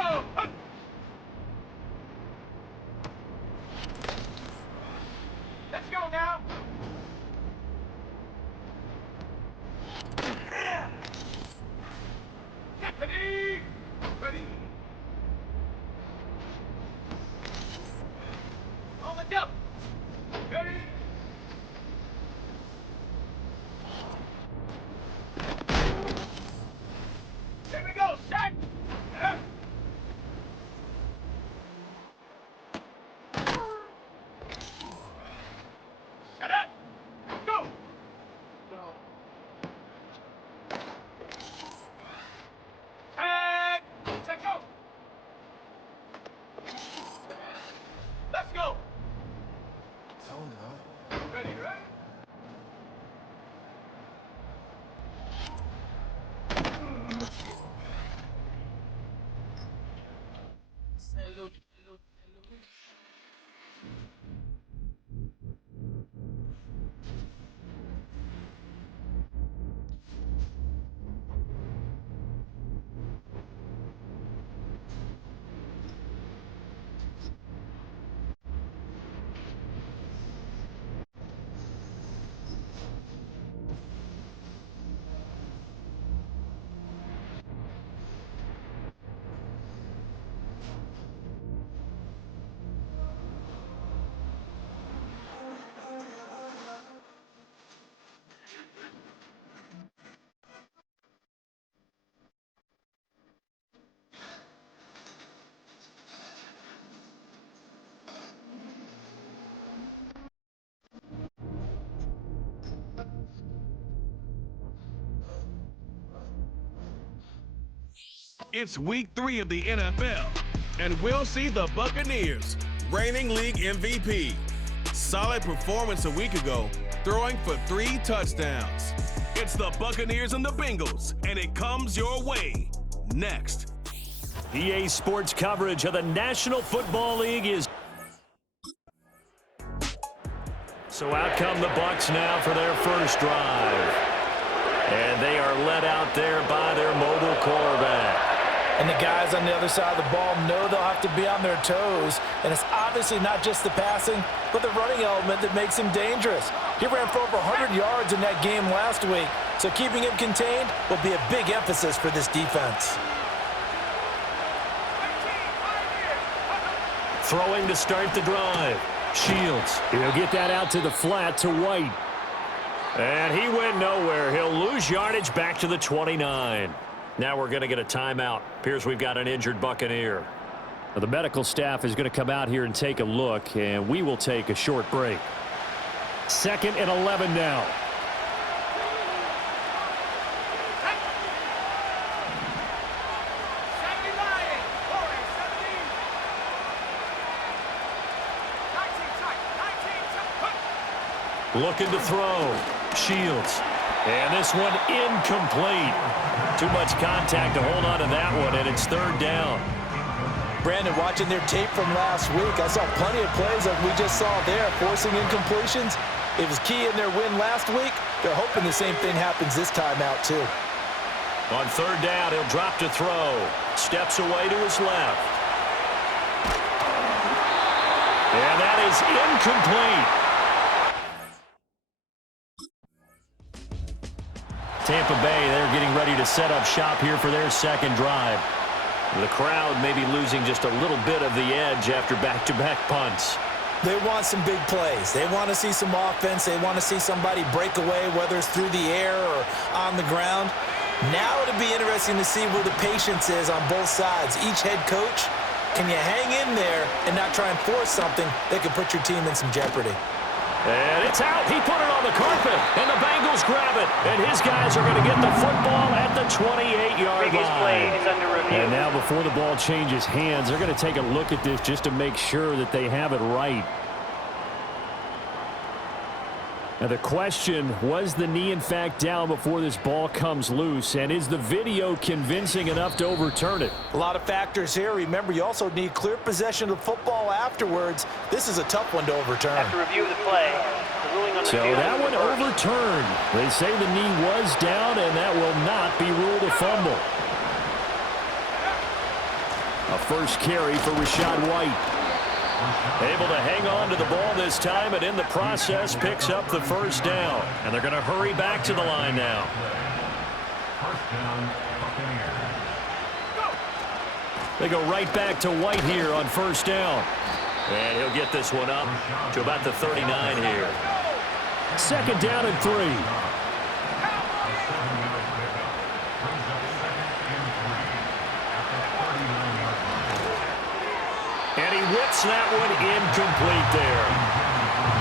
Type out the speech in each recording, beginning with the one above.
go. Let's go now. Ready. Ready. On the jump. Ready. Here we go. Set. Shut up. Go. Tag. Set, go. Let's go. Ready, right? It's week 3 of the NFL, and we'll see the Buccaneers, reigning league MVP. Solid performance a week ago, throwing for 3 touchdowns. It's the Buccaneers and the Bengals, and it comes your way next. EA Sports coverage of the National Football League is... So out come the Bucs now for their first drive. And they are led out there by their mobile quarterback. And the guys on the other side of the ball know they'll have to be on their toes. And it's obviously not just the passing, but the running element that makes him dangerous. He ran for over 100 yards in that game last week, so keeping him contained will be a big emphasis for this defense. Throwing to start the drive. Shields. He'll get that out to the flat to White. And he went nowhere. He'll lose yardage back to the 29. Now we're going to get a timeout. Appears we've got an injured Buccaneer. Well, the medical staff is going to come out here and take a look, and we will take a short break. 2nd and 11 now. Looking to throw. Shields. And this one incomplete. Too much contact to hold on to that one, and it's 3rd down. Brandon, watching their tape from last week, I saw plenty of plays like we just saw there, forcing incompletions. It was key in their win last week. They're hoping the same thing happens this time out, too. On 3rd down, he'll drop to throw. Steps away to his left. And that is incomplete. Tampa Bay, they're getting ready to set up shop here for their 2nd drive. The crowd may be losing just a little bit of the edge after back-to-back punts. They want some big plays. They want to see some offense. They want to see somebody break away, whether it's through the air or on the ground. Now it'll be interesting to see where the patience is on both sides. Each head coach, can you hang in there and not try and force something that could put your team in some jeopardy? And it's out. He put it on the carpet, and the Bengals grab it. And his guys are going to get the football at the 28-yard line. Play is under review. And now before the ball changes hands, they're going to take a look at this just to make sure that they have it right. Now the question, was the knee in fact down before this ball comes loose? And is the video convincing enough to overturn it? A lot of factors here. Remember, you also need clear possession of the football afterwards. This is a tough one to overturn. After review of the play, the ruling on the so field that one reversed. overturned. They say the knee was down, and that will not be ruled a fumble. A first carry for Rachaad White. Able to hang on to the ball this time, and in the process picks up the first down. And they're going to hurry back to the line now. They go right back to White here on first down. And he'll get this one up to about the 39 here. Second down and 3. And he whips that one incomplete there.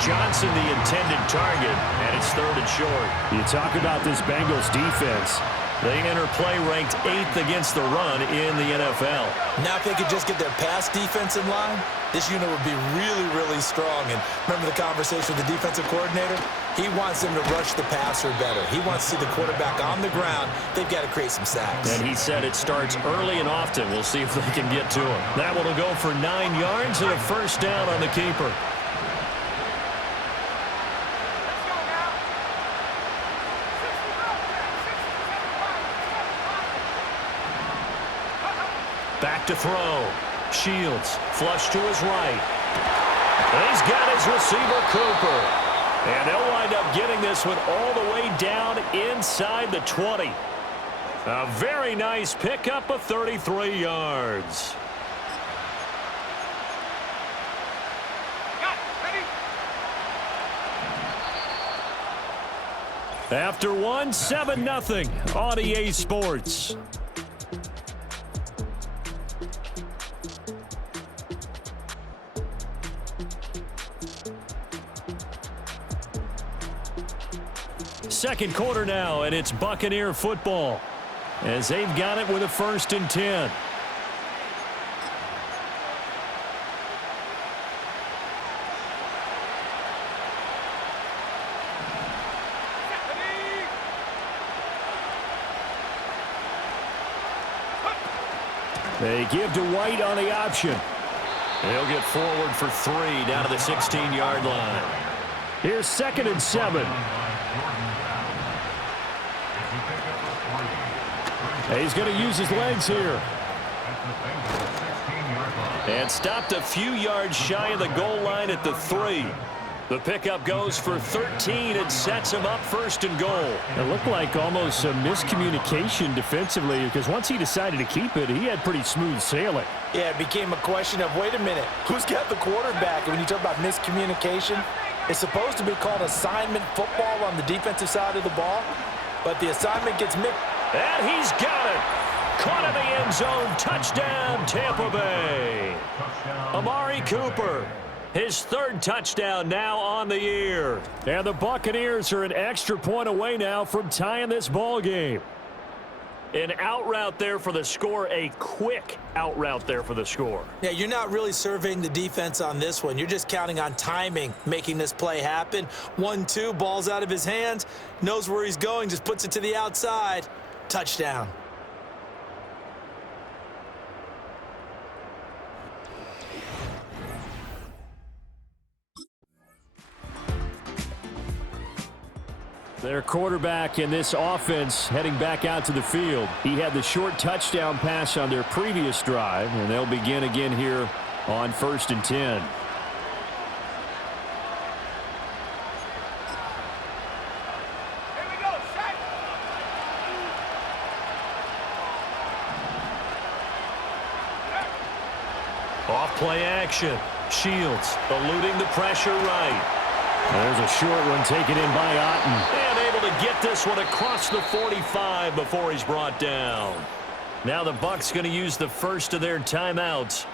Johnson the intended target, and it's 3rd and short. You talk about this Bengals defense. They enter play ranked 8th against the run in the NFL. Now if they could just get their pass defense in line, this unit would be really, really strong. And remember the conversation with the defensive coordinator? He wants them to rush the passer better. He wants to see the quarterback on the ground. They've got to create some sacks. And he said it starts early and often. We'll see if they can get to him. That one will go for 9 yards and a first down on the keeper. Back to throw. Shields, flush to his right. And he's got his receiver, Cooper. And they'll wind up getting this one all the way down inside the 20. A very nice pickup of 33 yards. After one, 7-0 on EA Sports. Second quarter now, and it's Buccaneer football as they've got it with a 1st and 10. They give to White on the option. He'll get forward for 3 down to the 16-yard line. Here's 2nd and 7. He's going to use his legs here. And stopped a few yards shy of the goal line at the 3. The pickup goes for 13 and sets him up 1st and goal. It looked like almost a miscommunication defensively because once he decided to keep it, he had pretty smooth sailing. Yeah, it became a question of, wait a minute, who's got the quarterback? And when you talk about miscommunication, it's supposed to be called assignment football on the defensive side of the ball, but the assignment gets mixed. And he's got it. Caught in the end zone. Touchdown, Tampa Bay. Amari Cooper, his 3rd touchdown now on the year. And the Buccaneers are an extra point away now from tying this ball game. An out route there for the score, a quick out route there for the score. Yeah, you're not really surveying the defense on this one. You're just counting on timing, making this play happen. 1-2, ball's out of his hands, knows where he's going, just puts it to the outside. Touchdown. Their quarterback in this offense heading back out to the field. He had the short touchdown pass on their previous drive, and they'll begin again here on 1st and 10. Off play action. Shields eluding the pressure right. There's a short one taken in by Otten. And able to get this one across the 45 before he's brought down. Now the Bucs going to use the first of their timeouts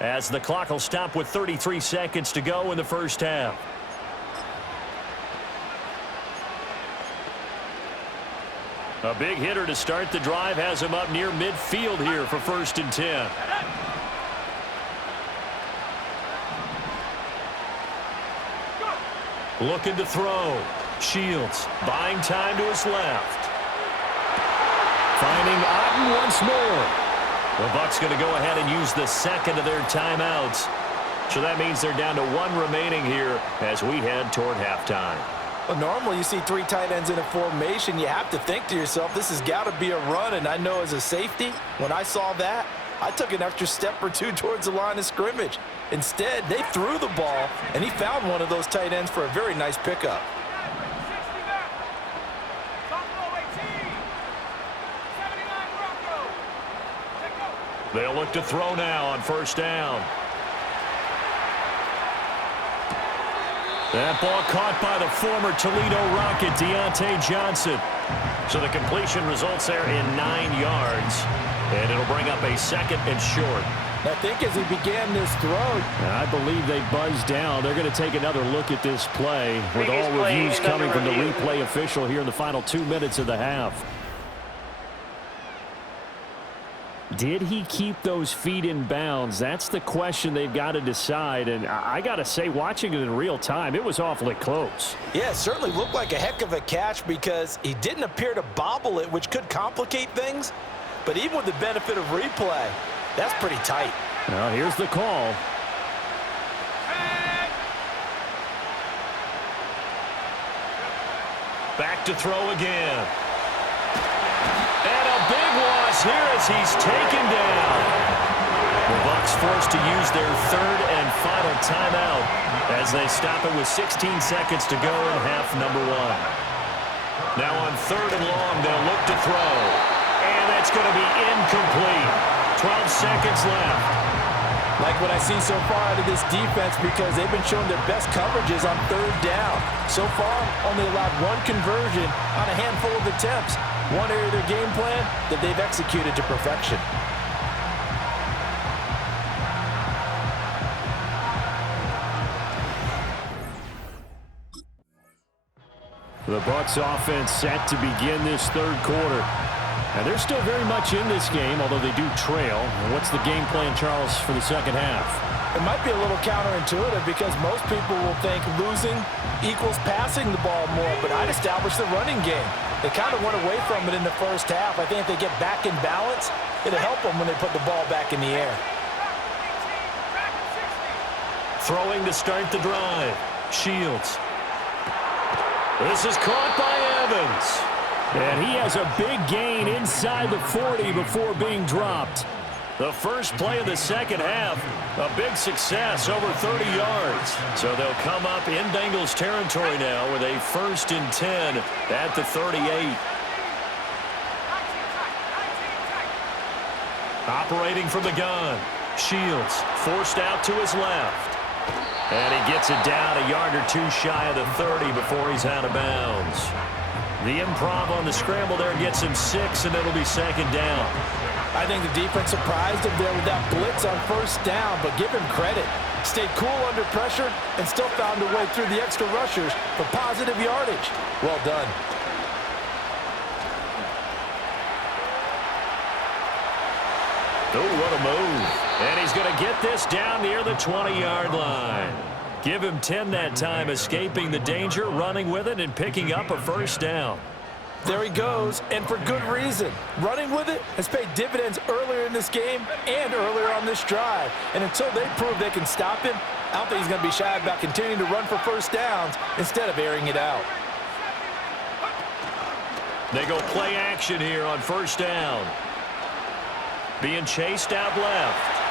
as the clock will stop with 33 seconds to go in the first half. A big hitter to start the drive has him up near midfield here for 1st and 10. Looking to throw. Shields buying time to his left. Finding Otten once more. The Bucs going to go ahead and use the 2nd of their timeouts. So that means they're down to 1 remaining here as we head toward halftime. Well, normally you see 3 tight ends in a formation. You have to think to yourself, this has got to be a run. And I know as a safety, when I saw that, I took an extra step or two towards the line of scrimmage. Instead, they threw the ball, and he found one of those tight ends for a very nice pickup. 60 back. Buffalo 18. 79 Bronco. Take go. They'll look to throw now on first down. That ball caught by the former Toledo Rocket, Deontay Johnson. So the completion results there in 9 yards. And it'll bring up a second and short. I think as he began this throw, I believe they buzzed down. They're going to take another look at this play with Previous all play reviews is coming under from the review. replay official here in the final 2 minutes of the half. Did he keep those feet in bounds? That's the question they've got to decide. And I got to say, watching it in real time, it was awfully close. yeah, it certainly looked like a heck of a catch because he didn't appear to bobble it, which could complicate things. But even with the benefit of replay, that's pretty tight. Now, here's the call. Back to throw again. And a big loss here as he's taken down. The Bucs forced to use their third and final timeout as they stop it with 16 seconds to go in half number 1. Now on third and long, they'll look to throw. And that's going to be incomplete. 12 seconds left. Like what I see so far out of this defense because they've been showing their best coverages on third down. So far, only allowed 1 conversion on a handful of attempts. One area of their game plan that they've executed to perfection. The Bucs offense set to begin this third quarter. And they're still very much in this game, although they do trail. And what's the game plan, Charles, for the second half? It might be a little counterintuitive because most people will think losing equals passing the ball more, but I'd establish the running game. They kind of went away from it in the first half. I think if they get back in balance, it'll help them when they put the ball back in the air. Throwing to start the drive. Shields. This is caught by Evans. And he has a big gain inside the 40 before being dropped. The first play of the second half, a big success, over 30 yards. So they'll come up in Bengals territory now with a 1st and 10 at the 38. Operating from the gun. Shields forced out to his left. And he gets it down a yard or 2 shy of the 30 before he's out of bounds. The improv on the scramble there gets him 6, and it'll be second down. I think the defense surprised him there with that blitz on first down, but give him credit. Stayed cool under pressure and still found a way through the extra rushers for positive yardage. Well done. Oh, what a move. And he's going to get this down near the 20-yard line. Give him 10 that time, escaping the danger, running with it, and picking up a first down. There he goes, and for good reason. Running with it has paid dividends earlier in this game and earlier on this drive. And until they prove they can stop him, I don't think he's going to be shy about continuing to run for first downs instead of airing it out. They go play action here on first down. Being chased out left.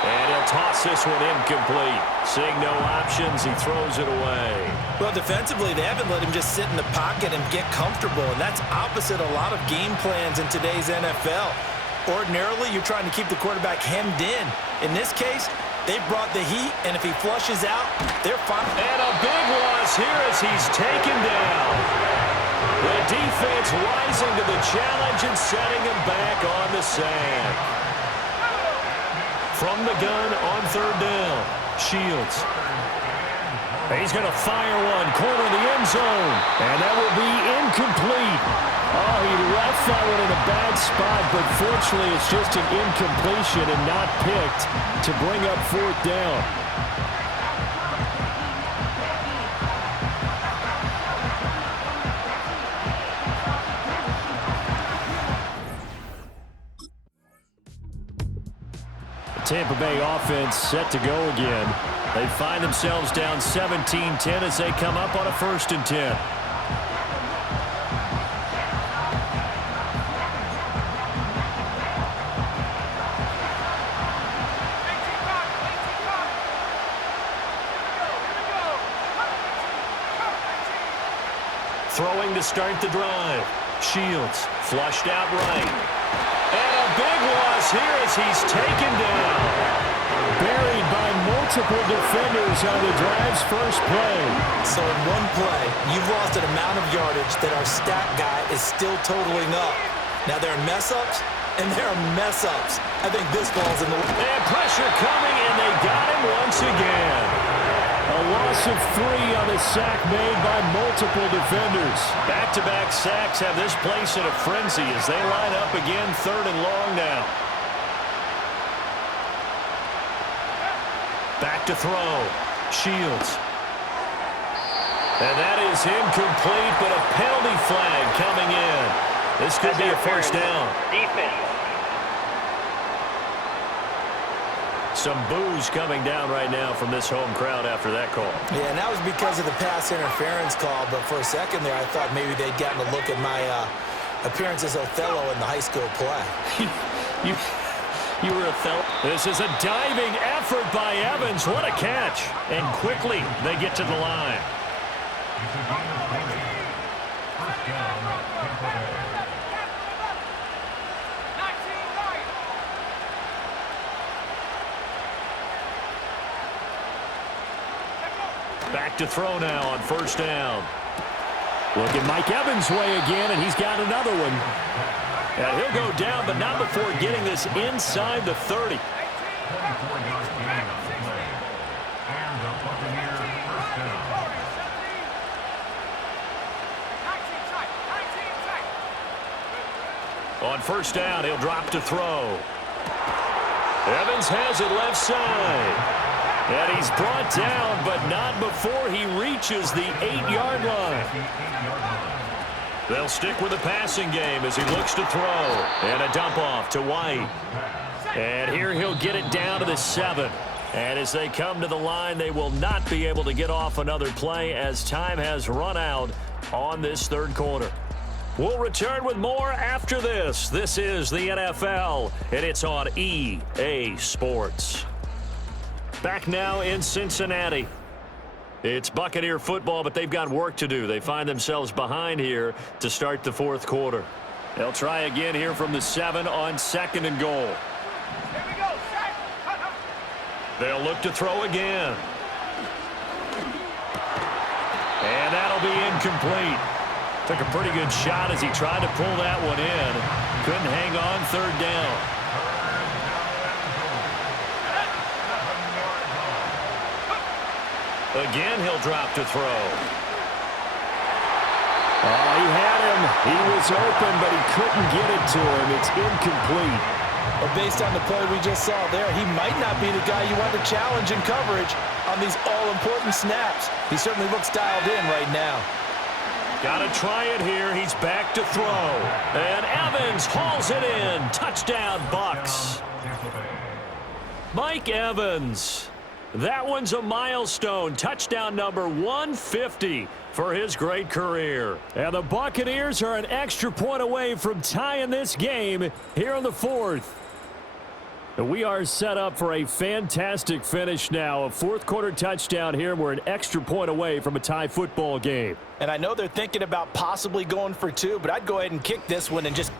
And he'll toss this one incomplete. Seeing no options, he throws it away. Well, defensively, they haven't let him just sit in the pocket and get comfortable, and that's opposite a lot of game plans in today's NFL. Ordinarily, you're trying to keep the quarterback hemmed in. In this case, they brought the heat, and if he flushes out, they're fine. And a big loss here as he's taken down. The defense rising to the challenge and setting him back on the sand. From the gun on third down, Shields. He's going to fire one, corner of the end zone. And that will be incomplete. Oh, he left that one in a bad spot, but fortunately it's just an incompletion and not picked to bring up fourth down. Tampa Bay offense set to go again. They find themselves down 17-10 as they come up on a 1st and 10. Throwing to start the drive. Shields flushed out right. And a big loss here as he's taken down. Buried by multiple defenders on the drive's first play. So in one play, you've lost an amount of yardage that our stat guy is still totaling up. Now there are mess-ups, and there are mess-ups. I think this falls in the... And pressure coming, and they got him once again. A loss of 3 on the sack made by multiple defenders. Back-to-back sacks have this place in a frenzy as they line up again, 3rd and long now. Back to throw. Shields. And that is incomplete, but a penalty flag coming in. This could be a first down. Defense. Some boos coming down right now from this home crowd after that call. Yeah, and that was because of the pass interference call, but for a second there I thought maybe they'd gotten a look at my appearance as Othello in the high school play. You were Othello. This is a diving effort by Evans. What a catch. And quickly they get to the line. Back to throw now on first down. Look at Mike Evans' way again, and he's got another one. And he'll go down, but not before getting this inside the 30. On first down, he'll drop to throw. Evans has it left side. And he's brought down, but not before he reaches the 8-yard line. They'll stick with the passing game as he looks to throw. And a dump off to White. And here he'll get it down to the 7. And as they come to the line, they will not be able to get off another play as time has run out on this third quarter. We'll return with more after this. This is the NFL, and it's on EA Sports. Back now in Cincinnati. It's Buccaneer football, but they've got work to do. They find themselves behind here to start the fourth quarter. They'll try again here from the 7 on 2nd and goal. Here we go, set. They'll look to throw again. And that'll be incomplete. Took a pretty good shot as he tried to pull that one in. Couldn't hang on 3rd down. Again, he'll drop to throw. Oh, he had him. He was open, but he couldn't get it to him. It's incomplete. Well, based on the play we just saw there, he might not be the guy you want to challenge in coverage on these all-important snaps. He certainly looks dialed in right now. Got to try it here. He's back to throw. And Evans hauls it in. Touchdown, Bucs. Mike Evans. That one's a milestone. Touchdown number 150 for his great career. And the Buccaneers are an extra point away from tying this game here in the 4th. And we are set up for a fantastic finish now. A fourth quarter touchdown here. We're an extra point away from a tie football game. And I know they're thinking about possibly going for 2, but I'd go ahead and kick this one and just...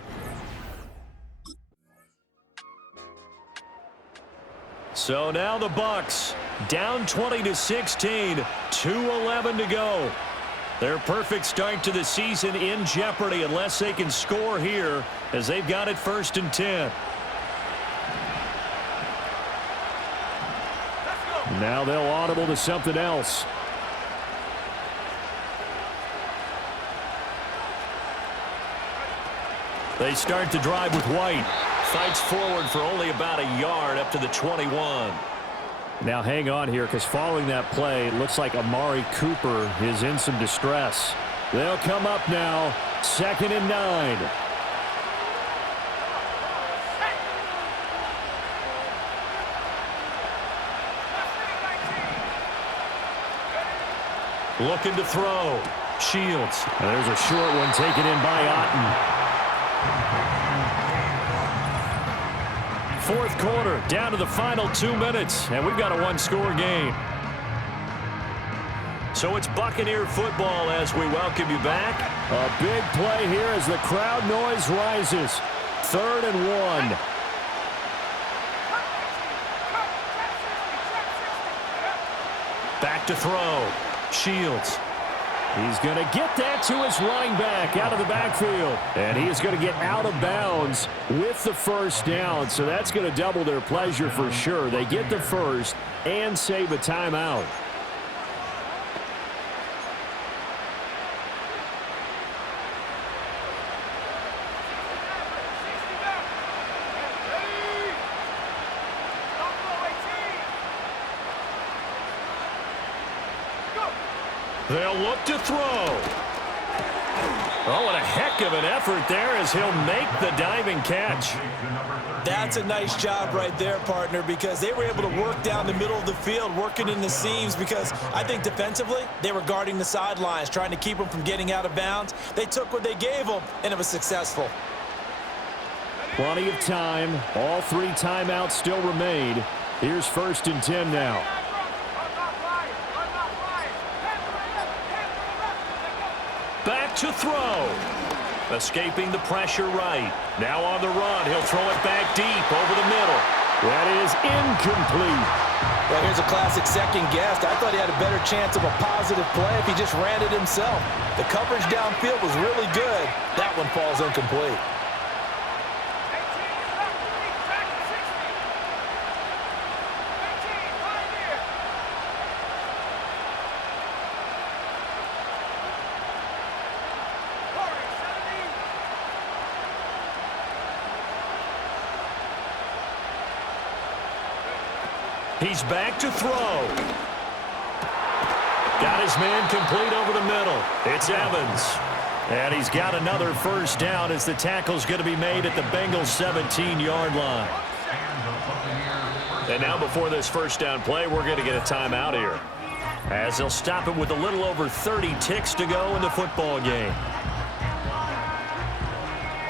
So now the Bucs down 20-16, 2:11 to go. Their perfect start to the season in jeopardy unless they can score here as they've got it 1st and 10. Now they'll audible to something else. They start the drive with White. Fights forward for only about a yard up to the 21. Now hang on here because following that play, it looks like Amari Cooper is in some distress. They'll come up now, 2nd and 9. Looking to throw. Shields. And there's a short one taken in by Otten. Fourth quarter, down to the final 2 minutes, and we've got a one-score game. So it's Buccaneer football as we welcome you back. A big play here as the crowd noise rises. 3rd and 1. Back to throw. Shields. He's going to get that to his running back out of the backfield. And he is going to get out of bounds with the first down. So that's going to double their pleasure for sure. They get the first and save a timeout. They'll look to throw. Oh, and a heck of an effort there as he'll make the diving catch. That's a nice job right there, partner, because they were able to work down the middle of the field, working in the seams, because I think defensively they were guarding the sidelines, trying to keep them from getting out of bounds. They took what they gave them, and it was successful. Plenty of time. All 3 timeouts still remain. Here's 1st and 10 now. Back to throw. Escaping the pressure right. Now on the run. He'll throw it back deep over the middle. That is incomplete. Well, here's a classic second guess. I thought he had a better chance of a positive play if he just ran it himself. The coverage downfield was really good. That one falls incomplete. He's back to throw. Got his man complete over the middle. It's Evans. And he's got another first down as the tackle's going to be made at the Bengals 17-yard line. And now before this first down play, we're going to get a timeout here, as they'll stop it with a little over 30 ticks to go in the football game.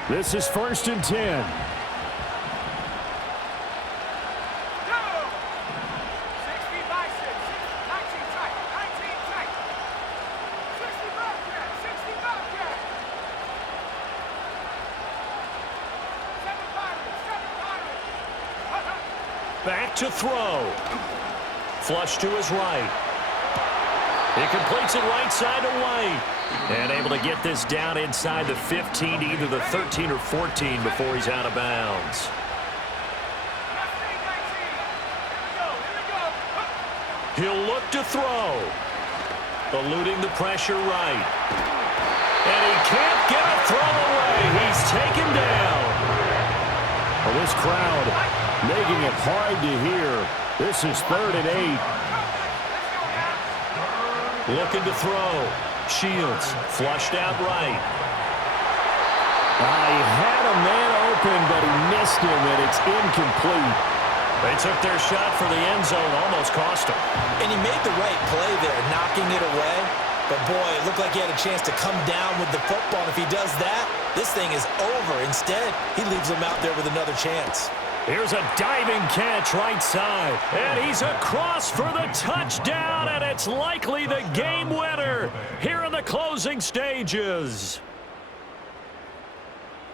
This is 1st and 10. Back to throw. Flush to his right. He completes it right side to White. And able to get this down inside the 15 to either the 13 or 14 before he's out of bounds. He'll look to throw. Eluding the pressure right. And he can't get a throw away. He's taken down. Well, this crowd making it hard to hear. This is 3rd and 8. Looking to throw. Shields flushed out right. He had a man open, but he missed him, and it's incomplete. They took their shot for the end zone, almost cost him. And he made the right play there, knocking it away. But, boy, it looked like he had a chance to come down with the football. And if he does that, this thing is over. Instead, he leaves him out there with another chance. Here's a diving catch right side. And he's across for the touchdown, and it's likely the game winner here in the closing stages.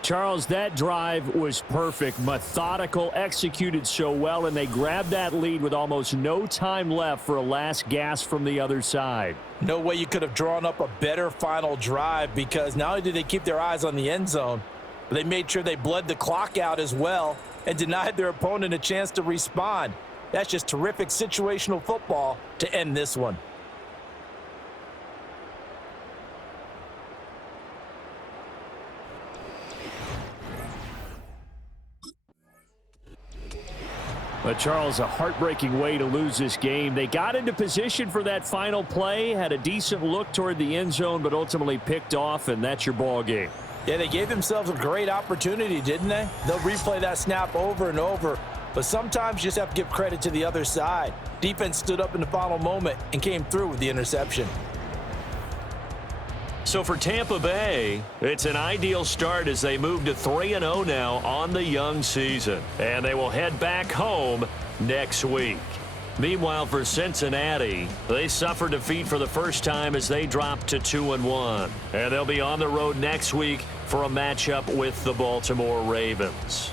Charles, that drive was perfect, methodical, executed so well, and they grabbed that lead with almost no time left for a last gasp from the other side. No way you could have drawn up a better final drive, because not only did they keep their eyes on the end zone, but they made sure they bled the clock out as well and denied their opponent a chance to respond. That's just terrific situational football to end this one. But Charles, a heartbreaking way to lose this game. They got into position for that final play, had a decent look toward the end zone, but ultimately picked off, and that's your ball game. Yeah, they gave themselves a great opportunity, didn't they? They'll replay that snap over and over, but sometimes you just have to give credit to the other side. Defense stood up in the final moment and came through with the interception. So for Tampa Bay, it's an ideal start as they move to 3-0 now on the young season. And they will head back home next week. Meanwhile, for Cincinnati, they suffered defeat for the first time as they dropped to 2-1. And they'll be on the road next week for a matchup with the Baltimore Ravens.